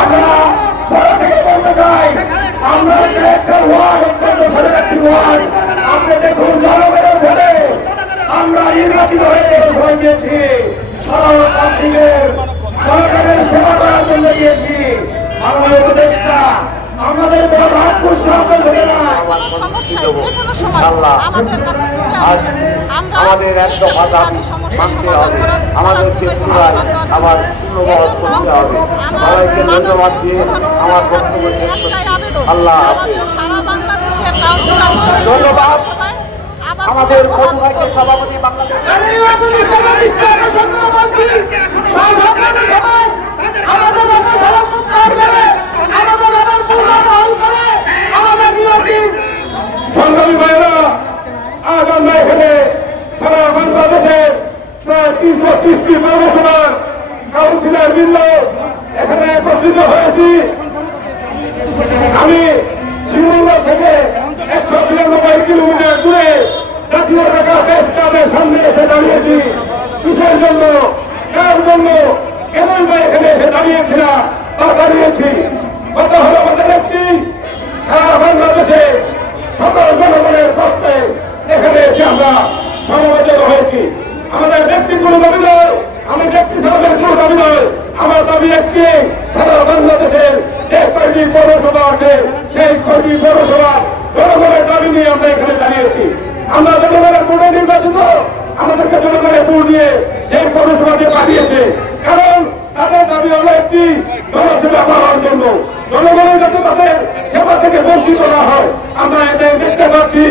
আমরা ছোট থেকে বলতে চাই, আমরা একটা ওয়ার্ড অত্যন্ত ছোট একটি ওয়ার্ড। আপনি দেখুন জনগণের ভোটে আমরা নির্বাচিত হয়ে সবাই গিয়েছি, জনগণের সেবা করার জন্য গিয়েছি। আমাদের উপদেষ্টা আমাদের কোনো রাগপুর সামনে ধরে না, আমাদের এক দফা দাবি মানতে হবে, আমাদেরকে পুনরায় আবার পুনর্বহাল করতে হবে। সবাইকে ধন্যবাদ দিয়ে আমার বক্তব্য শেষ করছি। আল্লাহ হাফেজ। ধন্যবাদ আমাদের মধুভাইকে সভাপতি বাংলাদেশ সংগ্রামী ভাইয়েরা, আজ আমরা এখানে সারা বাংলাদেশের প্রায় 330টি পৌরসভার কাউন্সিলর বৃন্দ এখানে একত্রিত হয়েছি। আমি শ্রীমঙ্গল থেকে 193 কিলোমিটার দূরে জাতীয় ঢাকা প্রেস ক্লাবের সামনে এসে দাঁড়িয়েছি। কিসের জন্য, কার জন্য, কেমন বা এখানে এসে দাঁড়িয়েছি না তা দাঁড়িয়েছি। কথা হলো আমাদের একটি, সারা বাংলাদেশে সকল জনগণের পক্ষে এখানে এসে আমরা সমবেত হয়েছি। আমাদের ব্যক্তি কোনো দাবি নয়, আমি ব্যক্তি সাহেবের কোনো দাবি নয়। আমার দাবি একটি, সারা বাংলাদেশের যে কয়টি পৌরসভা আছে সেই কয়টি পৌরসভা জনগণের দাবি নিয়ে আমরা এখানে দাঁড়িয়েছি। আমরা জনগণের ভোটে নির্বাচিত, আমাদেরকে জনগণের ভোট দিয়ে সেই পৌরসভাকে পাঠিয়েছে। কারণ তাদের দাবি হলো একটি, জনসেবা পাওয়ার জন্য, জনগণের যাতে তাদের সেবা থেকে বঞ্চিত না হয়। আমরা এটাই দেখতে পাচ্ছি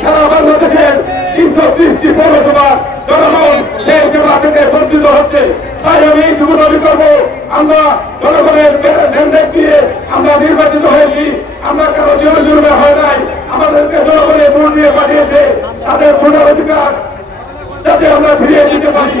সারা বাংলাদেশের 330টি পৌরসভা জনগণ সেই সেবা থেকে বঞ্চিত হচ্ছে। তাই আমি যুব দাবি করবো, আমরা জনগণের ম্যান্ডেট দিয়ে আমরা নির্বাচিত হয়েছি। আমরা কারো জনজুলুমে হয় নাই, আমাদেরকে জনগণের ভোট দিয়ে পাঠিয়েছে। তাদের ভোটার অধিকার যাতে আমরা ফিরিয়ে দিতে পারি।